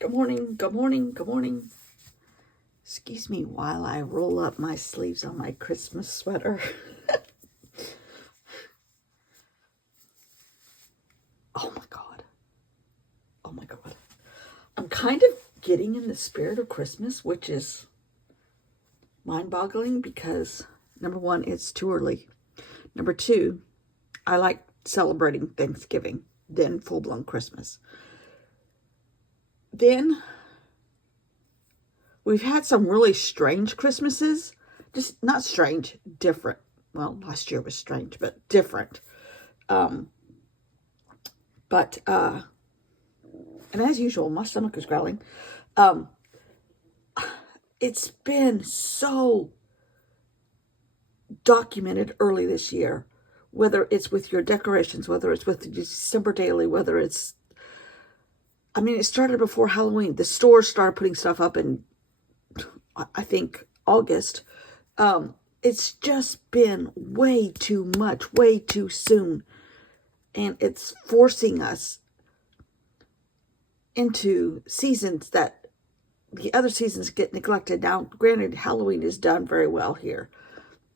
Good morning, good morning, good morning. Excuse me while I roll up my sleeves on my Christmas sweater. Oh my God. Oh my God. I'm kind of getting in the spirit of Christmas, which is mind-boggling because, number one, it's too early. Number two, I like celebrating Thanksgiving, then full-blown Christmas. Then we've had some really strange Christmases. Just not strange, different. Well, last year was strange, but different. But and as usual, my stomach is growling. Um, it's been so documented early this year, whether it's with your decorations, whether it's with the December Daily, whether it's, I mean, it started before Halloween. The stores started putting stuff up in, I think, August. It's just been way too much, way too soon. And it's forcing us into seasons that the other seasons get neglected. Now, granted, Halloween is done very well here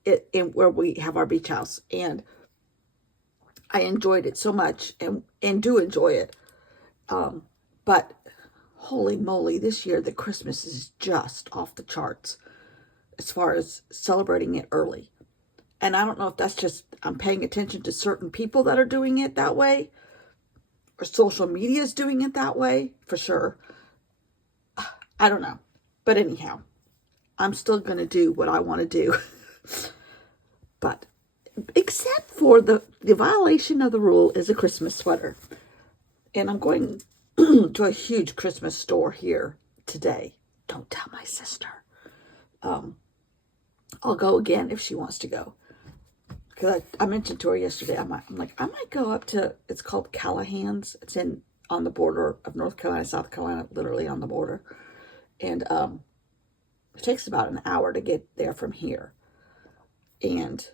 in where we have our beach house, and I enjoyed it so much and do enjoy it. But holy moly, this year the Christmas is just off the charts as far as celebrating it early. And I don't know if that's just I'm paying attention to certain people that are doing it that way, or social media is doing it that way for sure. I don't know. But anyhow, I'm still going to do what I want to do. But except for the violation of the rule is a Christmas sweater. And I'm going to a huge Christmas store here today. Don't tell my sister. I'll go again if she wants to go. Because I mentioned to her yesterday, I might go up to, it's called Callahan's. It's on the border of North Carolina, South Carolina, literally on the border. And it takes about an hour to get there from here. And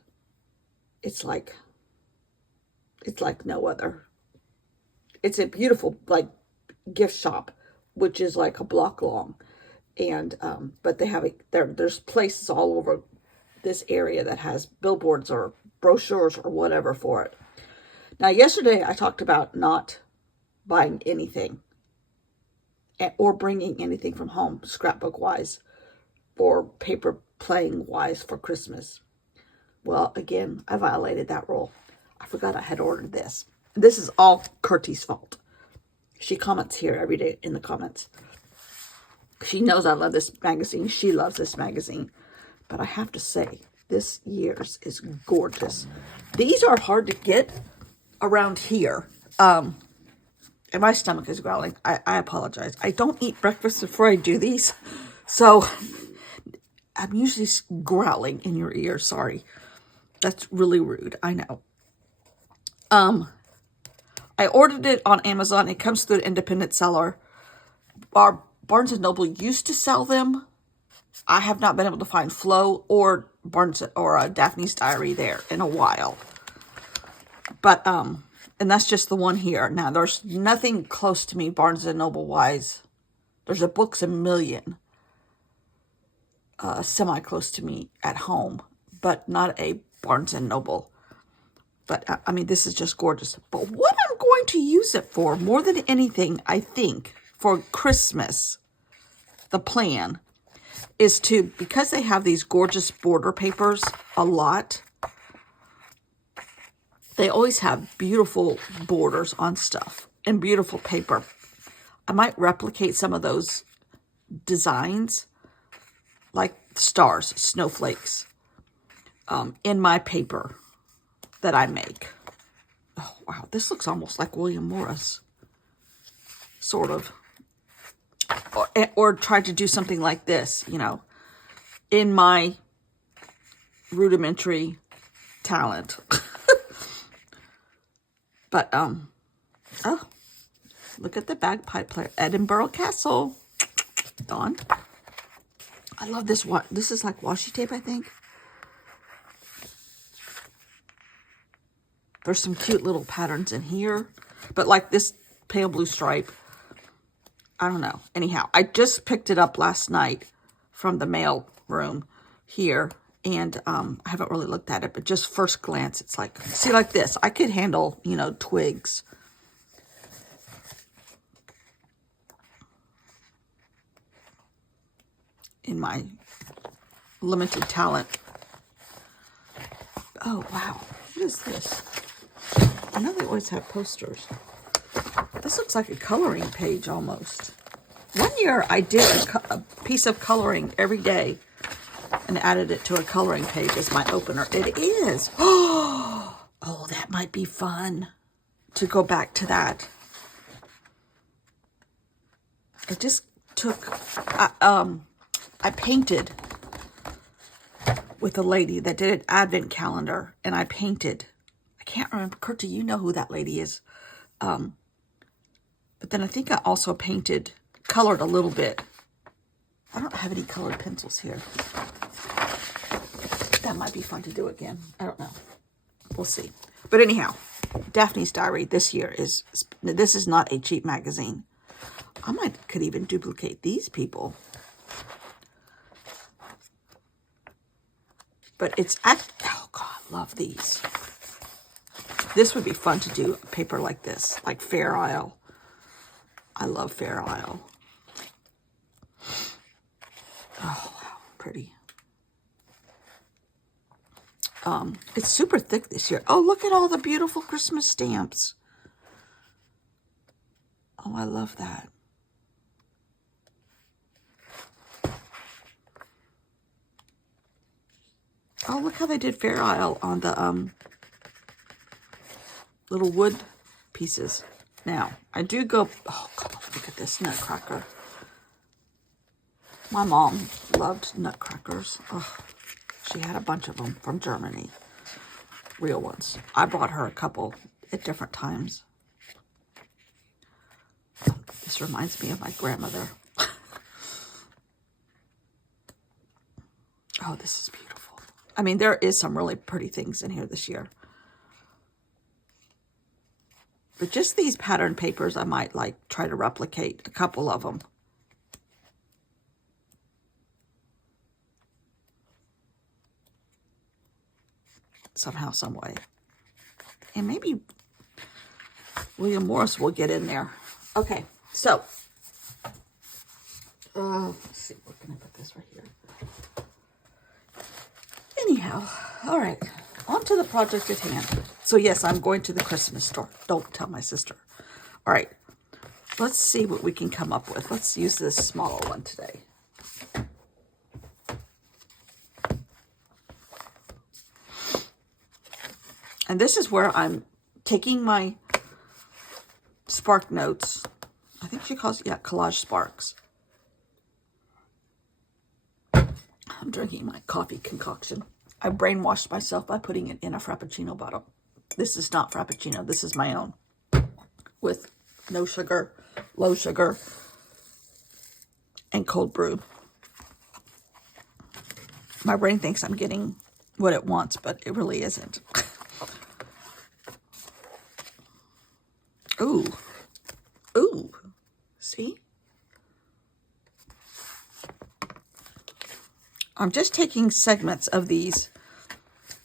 it's like no other. It's a beautiful, like, gift shop, which is like a block long. And, but they have, there's places all over this area that has billboards or brochures or whatever for it. Now, yesterday I talked about not buying anything or bringing anything from home, scrapbook wise or paper playing wise for Christmas. Well, again, I violated that rule. I forgot I had ordered this. This is all Kurtie's fault. She comments here every day in the comments. She knows I love this magazine. She loves this magazine. But I have to say, this year's is gorgeous. These are hard to get around here. And my stomach is growling. I apologize. I don't eat breakfast before I do these. So I'm usually growling in your ear. Sorry. That's really rude. I know. I ordered it on Amazon. It comes through an independent seller. Our Barnes & Noble used to sell them. I have not been able to find Flo or Barnes or Daphne's Diary there in a while. But, and that's just the one here. Now, there's nothing close to me Barnes & Noble wise. There's a Books A Million semi-close to me at home, but not a Barnes & Noble. But, I mean, this is just gorgeous. But what I'm going to use it for, more than anything, I think, for Christmas, the plan is to, because they have these gorgeous border papers a lot, they always have beautiful borders on stuff and beautiful paper. I might replicate some of those designs, like stars, snowflakes, in my paper that I make. Oh, wow, this looks almost like William Morris, sort of. Or try to do something like this, you know, in my rudimentary talent. But, oh, look at the bagpipe player. Edinburgh Castle. Dawn. I love this one. This is like washi tape, I think. There's some cute little patterns in here. But like this pale blue stripe. I don't know. Anyhow, I just picked it up last night from the mail room here, and I haven't really looked at it, but just first glance, it's like, see, like this. I could handle, you know, twigs. In my limited talent. Oh, wow. What is this? I know they always have posters. This looks like a coloring page almost. One year I did a piece of coloring every day and added it to a coloring page as my opener. It is. Oh, that might be fun to go back to that. It just took, I painted with a lady that did an advent calendar, and I painted. I can't remember. Kurt, do you know who that lady is? But then I think I also painted, colored a little bit. I don't have any colored pencils here. That might be fun to do again. I don't know. We'll see. But anyhow, Daphne's Diary this year is, this is not a cheap magazine. I could even duplicate these people. But it's, oh God, love these. This would be fun to do a paper like this, like Fair Isle. I love Fair Isle. Oh, wow, pretty. It's super thick this year. Oh, look at all the beautiful Christmas stamps. Oh, I love that. Oh, look how they did Fair Isle on the little wood pieces. Now, I do go, oh, God, look at this nutcracker. My mom loved nutcrackers. Oh, she had a bunch of them from Germany. Real ones. I bought her a couple at different times. This reminds me of my grandmother. Oh, this is beautiful. I mean, there is some really pretty things in here this year. But just these pattern papers, I might like try to replicate a couple of them. Somehow, some way. And maybe William Morris will get in there. Okay, so. Let's see, where can I put this right here? Anyhow, all right. On to the project at hand. So yes, I'm going to the Christmas store. Don't tell my sister. All right. Let's see what we can come up with. Let's use this smaller one today. And this is where I'm taking my Spark Notes. I think she calls it, yeah, Collage Sparks. I'm drinking my coffee concoction. I brainwashed myself by putting it in a Frappuccino bottle. This is not Frappuccino. This is my own. With no sugar, low sugar, and cold brew. My brain thinks I'm getting what it wants, but it really isn't. Ooh. Ooh. See? I'm just taking segments of these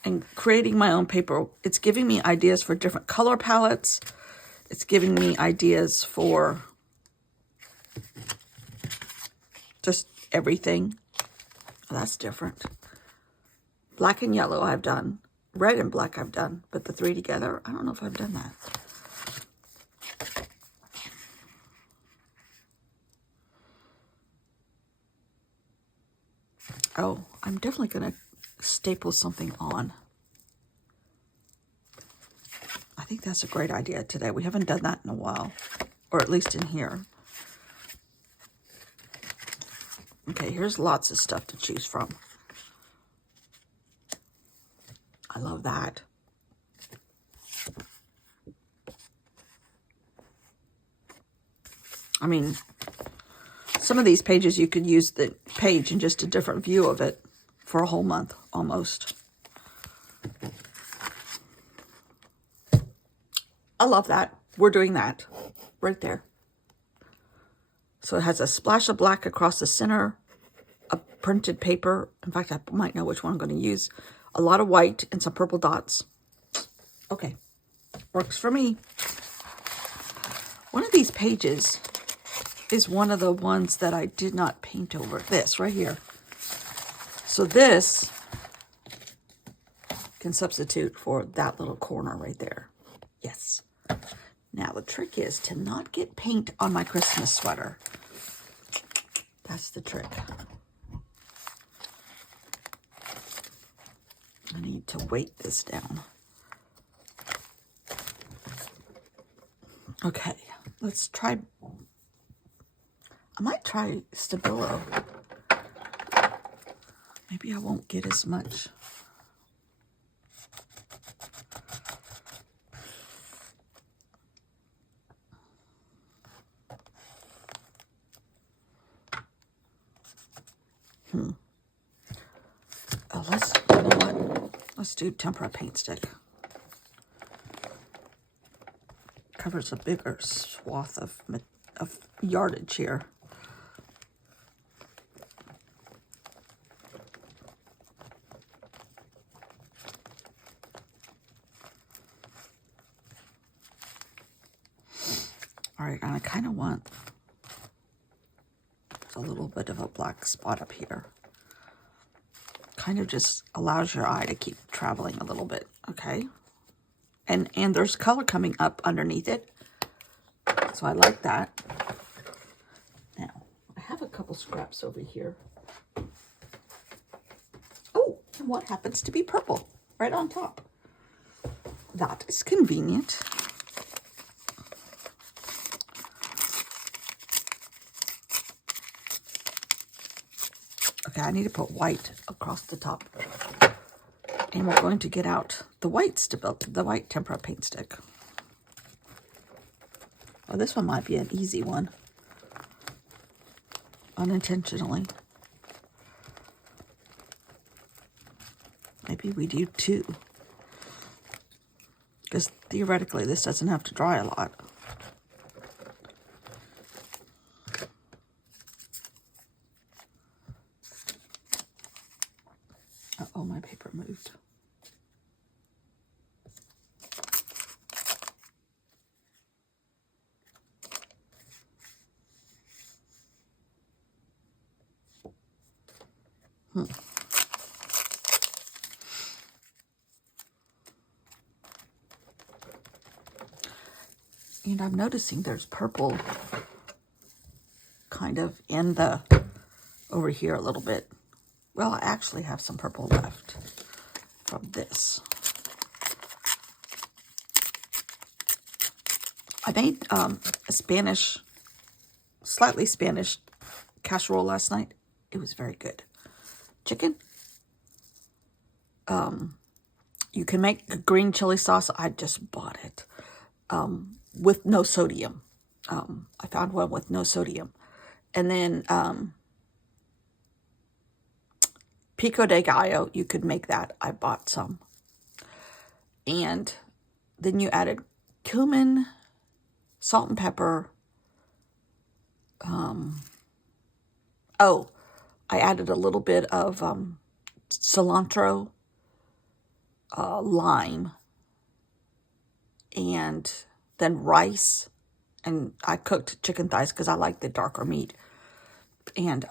and creating my own paper. It's giving me ideas for different color palettes. It's giving me ideas for just everything. Oh, that's different. Black and yellow I've done. Red and black I've done. But the three together, I don't know if I've done that. Oh, I'm definitely going to staple something on. I think that's a great idea today. We haven't done that in a while, or at least in here. Okay, here's lots of stuff to choose from. I love that. I mean, some of these pages you could use the page in just a different view of it for a whole month, almost. I love that. We're doing that right there. So it has a splash of black across the center, a printed paper. In fact, I might know which one I'm going to use. A lot of white and some purple dots. Okay, works for me. One of these pages is one of the ones that I did not paint over. This right here. So this can substitute for that little corner right there. Yes. Now the trick is to not get paint on my Christmas sweater. That's the trick. I need to weight this down. Okay, let's try. I might try Stabilo. Maybe I won't get as much. Oh, you know what? Let's do tempera paint stick. Covers a bigger swath of yardage here. All right, and I kind of want a little bit of a black spot up here. Kind of just allows your eye to keep traveling a little bit, okay? And there's color coming up underneath it, so I like that. Now, I have a couple scraps over here. Oh, and what happens to be purple right on top? That is convenient. Okay, I need to put white across the top. And we're going to get out the white tempera paint stick. Oh, this one might be an easy one. Unintentionally. Maybe we do two. Because theoretically, this doesn't have to dry a lot. Uh-oh, my paper moved. And I'm noticing there's purple kind of in over here a little bit. Well, I actually have some purple left from this. I made a slightly Spanish casserole last night. It was very good. Chicken. You can make a green chili sauce. I just bought it with no sodium. I found one with no sodium. And then pico de gallo, you could make that. I bought some. And then you added cumin, salt and pepper. I added a little bit of cilantro, lime, and then rice. And I cooked chicken thighs because I like the darker meat. And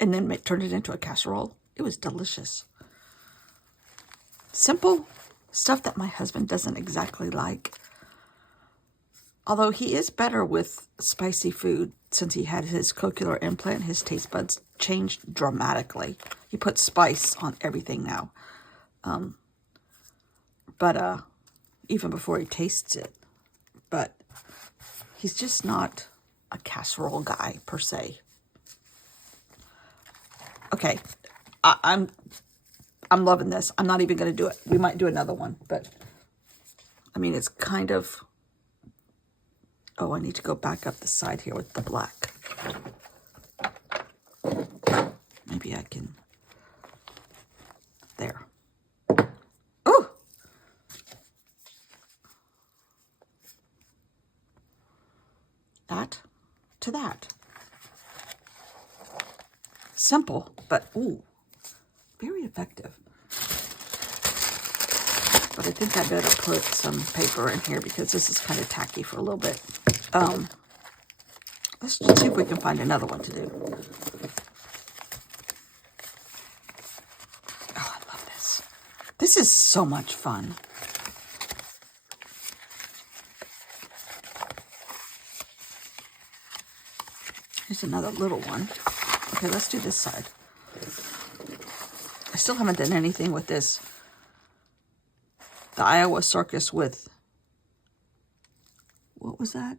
and then turned it into a casserole. It was delicious. Simple stuff that my husband doesn't exactly like. Although he is better with spicy food since he had his cochlear implant, his taste buds changed dramatically. He puts spice on everything now. But even before he tastes it. But he's just not a casserole guy per se. Okay, I'm loving this. I'm not even going to do it. We might do another one, but I mean, it's kind of. Oh, I need to go back up the side here with the black. Maybe I can. There. Oh! simple, but ooh, very effective. But I think I better put some paper in here because this is kind of tacky for a little bit. Let's just see if we can find another one to do. Oh, I love this. This is so much fun. Here's another little one. Okay, let's do this side. I still haven't done anything with this. The Iowa Circus with, what was that?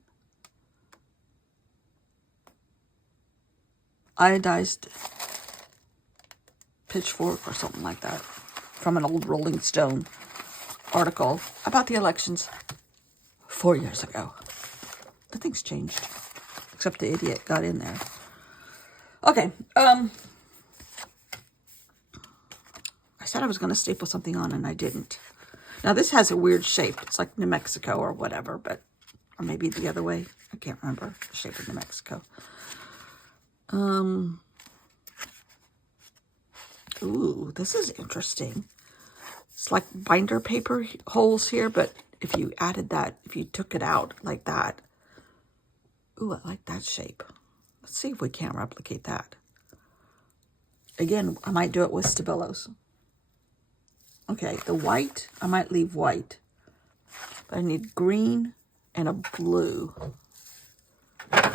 Iodized pitchfork or something like that. From an old Rolling Stone article about the elections 4 years ago. Nothing's changed. Except the idiot got in there. Okay, I said I was going to staple something on and I didn't. Now this has a weird shape. It's like New Mexico or whatever, but, or maybe the other way. I can't remember the shape of New Mexico. Ooh, this is interesting. It's like binder paper holes here, but if you added that, if you took it out like that. Ooh, I like that shape. Let's see if we can't replicate that. Again, I might do it with Stabilos. Okay, the white, I might leave white. But I need green and a blue. I'm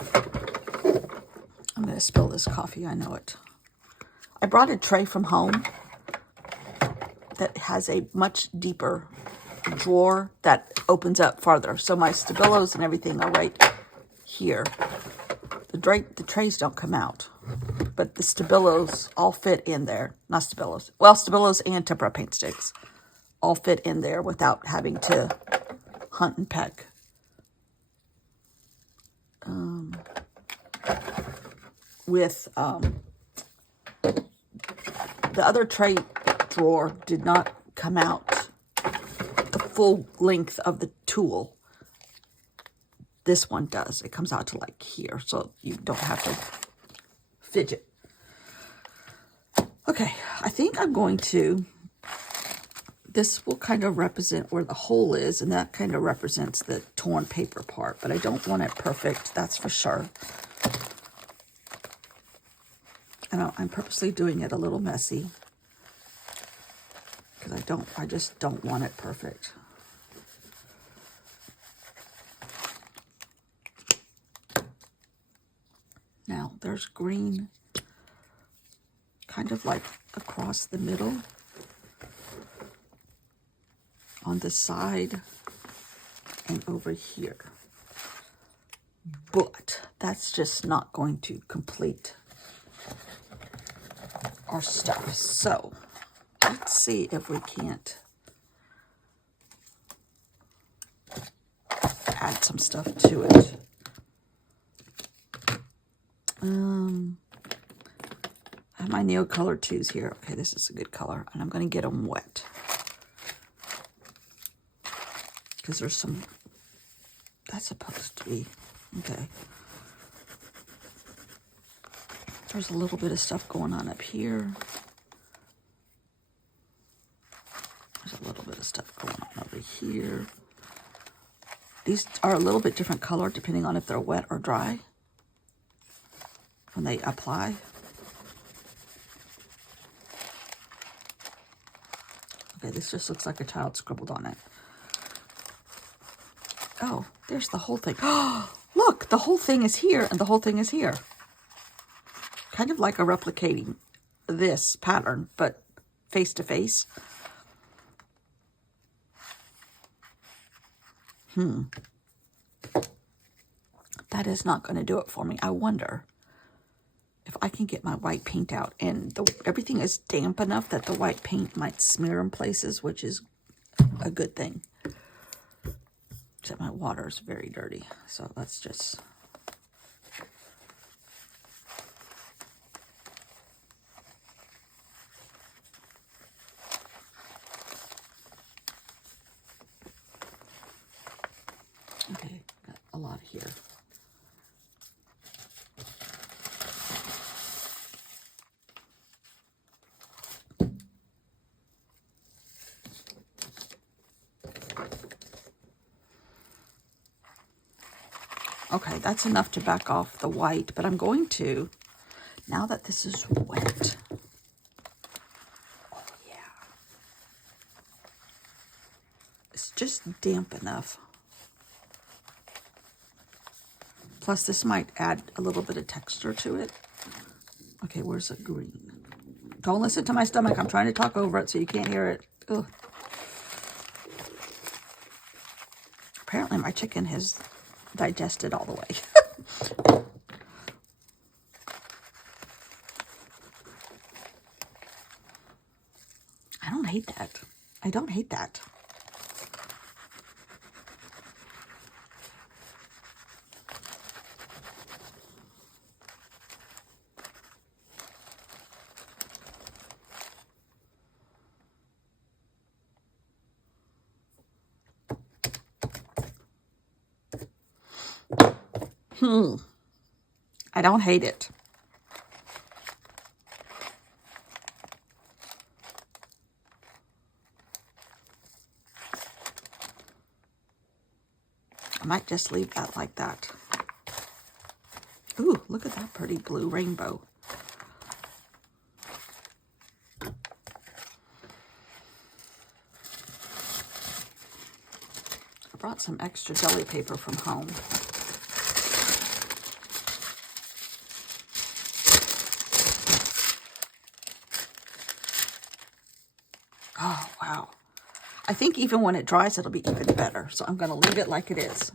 going to spill this coffee, I know it. I brought a tray from home that has a much deeper drawer that opens up farther. So my Stabilos and everything are right here. The trays don't come out. But the Stabilos all fit in there. Not Stabilos. Well, Stabilos and tempera paint sticks all fit in there without having to hunt and peck. The other tray drawer did not come out the full length of the tool. This one does. It comes out to like here, so you don't have to fidget. Okay, I think I'm going to, this will kind of represent where the hole is, and that kind of represents the torn paper part, but I don't want it perfect, that's for sure. And I'm purposely doing it a little messy because I just don't want it perfect. Now there's green kind of like across the middle on the side and over here. But that's just not going to complete our stuff. So let's see if we can't add some stuff to it. I have my Neocolor 2s here. Okay, this is a good color, and I'm going to get them wet because there's some, that's supposed to be, okay. There's a little bit of stuff going on up here. There's a little bit of stuff going on over here. These are a little bit different color depending on if they're wet or dry when they apply. Okay, this just looks like a child scribbled on it. Oh, there's the whole thing. Oh, look, the whole thing is here and the whole thing is here. Kind of like a replicating this pattern, but face to face. That is not going to do it for me. I wonder if I can get my white paint out. And everything is damp enough that the white paint might smear in places, which is a good thing. Except my water is very dirty. So let's just... Okay, got a lot here. Okay, that's enough to back off the white, but I'm going to, now that this is wet, oh yeah, it's just damp enough. Plus this might add a little bit of texture to it. Okay, where's the green? Don't listen to my stomach. I'm trying to talk over it so you can't hear it. Ugh. Apparently my chicken has digested all the way. I don't hate that. I don't hate that. I don't hate it. I might just leave that like that. Ooh, look at that pretty blue rainbow. I brought some extra jelly paper from home. Oh, wow. I think even when it dries, it'll be even better. So I'm going to leave it like it is.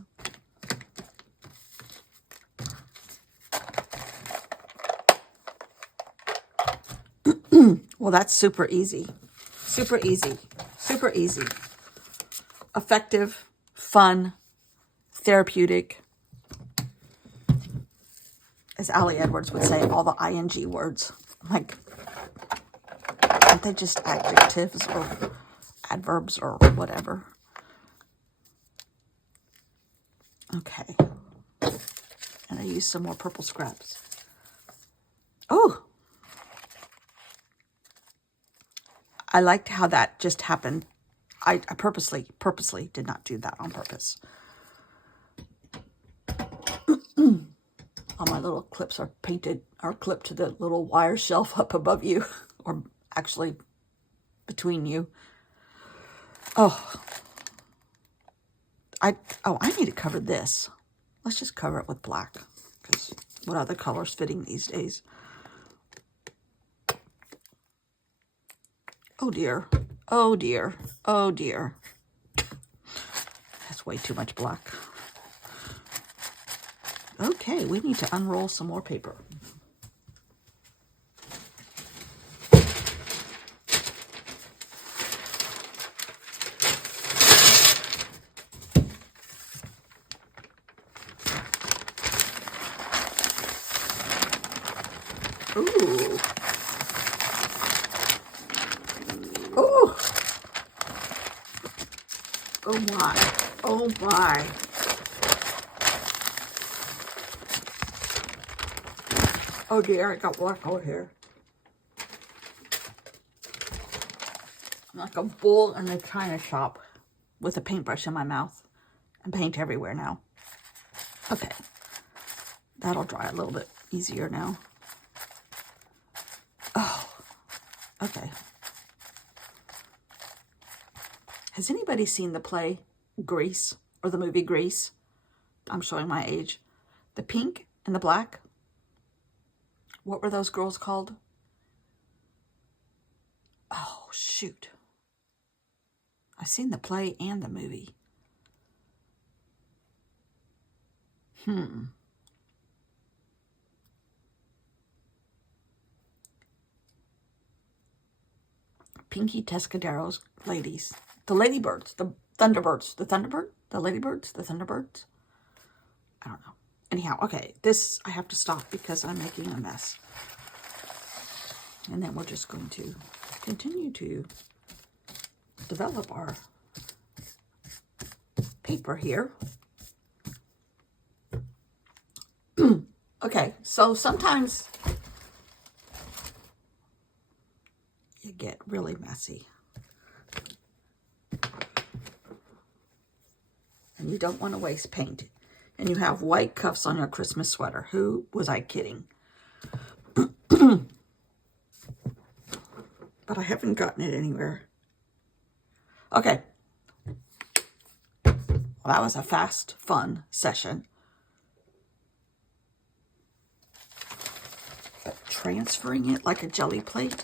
Well, that's super easy. Super easy. Super easy. Effective, fun, therapeutic. As Ali Edwards would say, all the ing words. Like, aren't they just adjectives or adverbs or whatever? Okay. And I use some more purple scraps. Oh! I liked how that just happened. I purposely did not do that on purpose. All my little clips are painted, are clipped to the little wire shelf up above you, or actually between you. Oh, I need to cover this. Let's just cover it with black, because what other color's fitting these days? Oh dear, oh dear, oh dear. That's way too much black. Okay, we need to unroll some more paper. Ooh. Ooh. Oh my. Oh my. Oh dear, I got black over here. I'm like a bull in a china shop with a paintbrush in my mouth and paint everywhere now. Okay. That'll dry a little bit easier now. Oh, okay. Has anybody seen the play Grease or the movie Grease? I'm showing my age. The pink and the black. What were those girls called? Oh, shoot. I've seen the play and the movie. Pinky Tescadero's ladies. The Ladybirds. The Thunderbirds. The Thunderbird? The Ladybirds? The Thunderbirds? I don't know. Anyhow, okay. This, I have to stop because I'm making a mess. And then we're just going to continue to develop our paper here. Okay, so sometimes you get really messy. And you don't want to waste paint. And you have white cuffs on your Christmas sweater. Who was I kidding? But I haven't gotten it anywhere. Okay. Well, that was a fast, fun session. But transferring it like a jelly plate,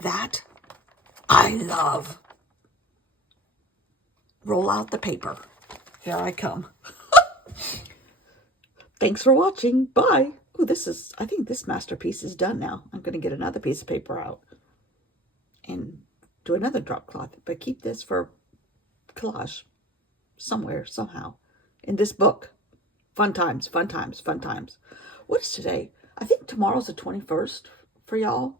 that I love. Roll out the paper. Here I come. Thanks for watching. Bye. Oh, I think this masterpiece is done now. I'm going to get another piece of paper out and do another drop cloth, but keep this for collage somewhere, somehow, in this book. Fun times, fun times, fun times. What's today? I think tomorrow's the 21st for y'all.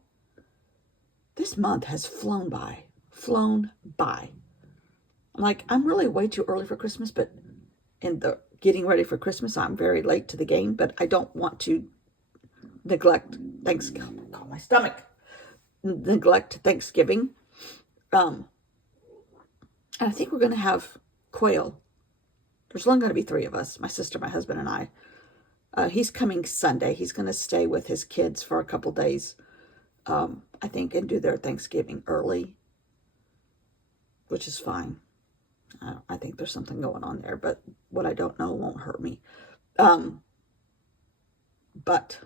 This month has flown by. Flown by. I'm like, I'm really way too early for Christmas, but in the getting ready for Christmas, I'm very late to the game, but I don't want to neglect Thanksgiving. Oh, my stomach. Neglect Thanksgiving. And I think we're going to have quail. There's only going to be 3 of us, my sister, my husband, and I. He's coming Sunday. He's going to stay with his kids for a couple days, I think, and do their Thanksgiving early, which is fine. I think there's something going on there, but what I don't know won't hurt me. But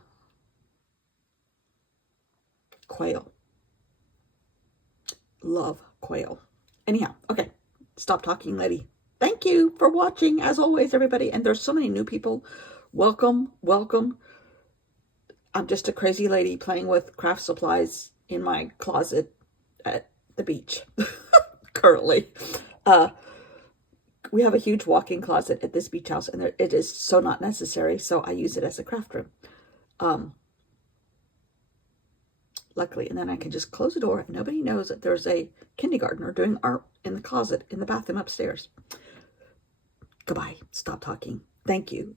quail. Love quail. Anyhow, okay. Stop talking, lady. Thank you for watching, as always, everybody. And there's so many new people. Welcome, welcome. I'm just a crazy lady playing with craft supplies in my closet at the beach currently. We have a huge walk-in closet at this beach house, and it is so not necessary, so I use it as a craft room. Luckily, and then I can just close the door, and nobody knows that there's a kindergartner doing art in the closet in the bathroom upstairs. Goodbye. Stop talking. Thank you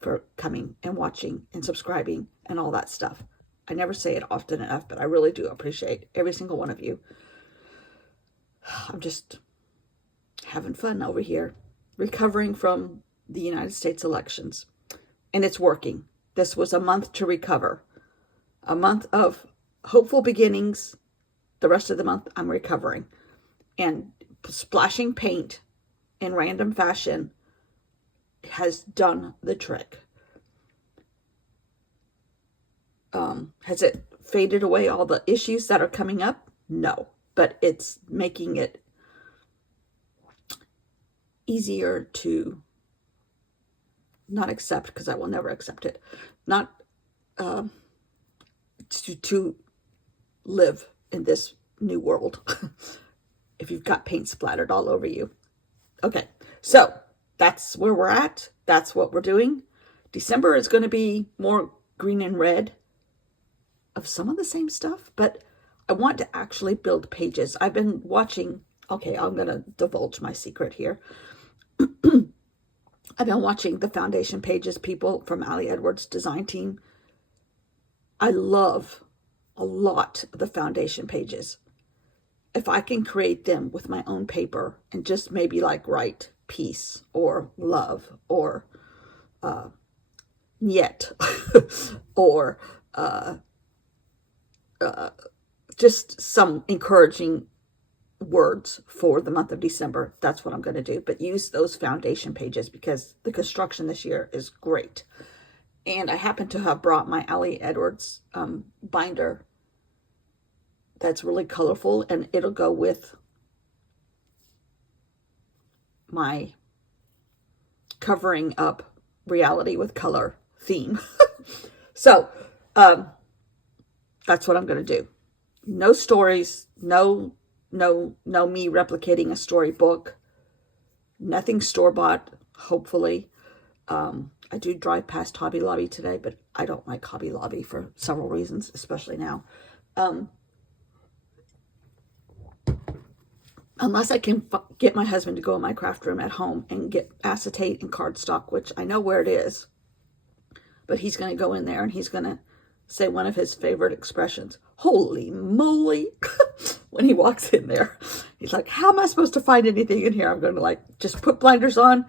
for coming and watching and subscribing and all that stuff. I never say it often enough, but I really do appreciate every single one of you. I'm just having fun over here, recovering from the United States elections. And it's working. This was a month to recover. A month of hopeful beginnings. The rest of the month, I'm recovering. And splashing paint in random fashion has done the trick. Has it faded away all the issues that are coming up? No. But it's making it easier to not accept, because I will never accept it, not to live in this new world if you've got paint splattered all over you. Okay, so that's where we're at. That's what we're doing. December is going to be more green and red of some of the same stuff, but I want to actually build pages. I've been watching, okay, I'm going to divulge my secret here. I've been watching the foundation pages people from Ali Edwards design team. I love a lot of the foundation pages. If I can create them with my own paper and just maybe like write peace or love or yet or just some encouraging words for the month of December, that's what I'm going to do. But use those foundation pages because the construction this year is great. And I happen to have brought my Ali Edwards binder that's really colorful, and it'll go with my covering up reality with color theme. So that's what I'm going to do. No stories, no me replicating a storybook, nothing store-bought, hopefully. I do drive past Hobby Lobby today, but I don't like Hobby Lobby for several reasons, especially now. Unless I can get my husband to go in my craft room at home and get acetate and cardstock, which I know where it is. But he's going to go in there and he's going to say one of his favorite expressions, holy moly, when he walks in there. He's like, how am I supposed to find anything in here? I'm going to like just put blinders on,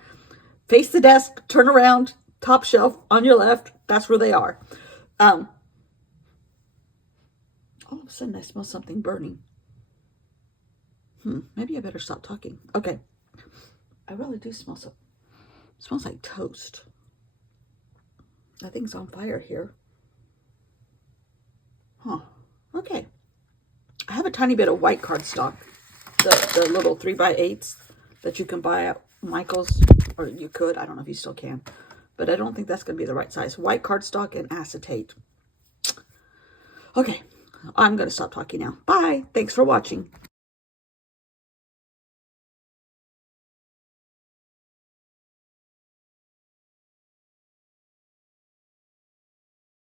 face the desk, turn around, top shelf on your left. That's where they are. All of a sudden I smell something burning. Maybe I better stop talking. Okay. I really do smell something. It smells like toast. That thing's on fire here. Huh. Okay. I have a tiny bit of white cardstock. The little 3x8s that you can buy at Michael's. Or you could. I don't know if you still can. But I don't think that's going to be the right size. White cardstock and acetate. Okay. I'm going to stop talking now. Bye. Thanks for watching.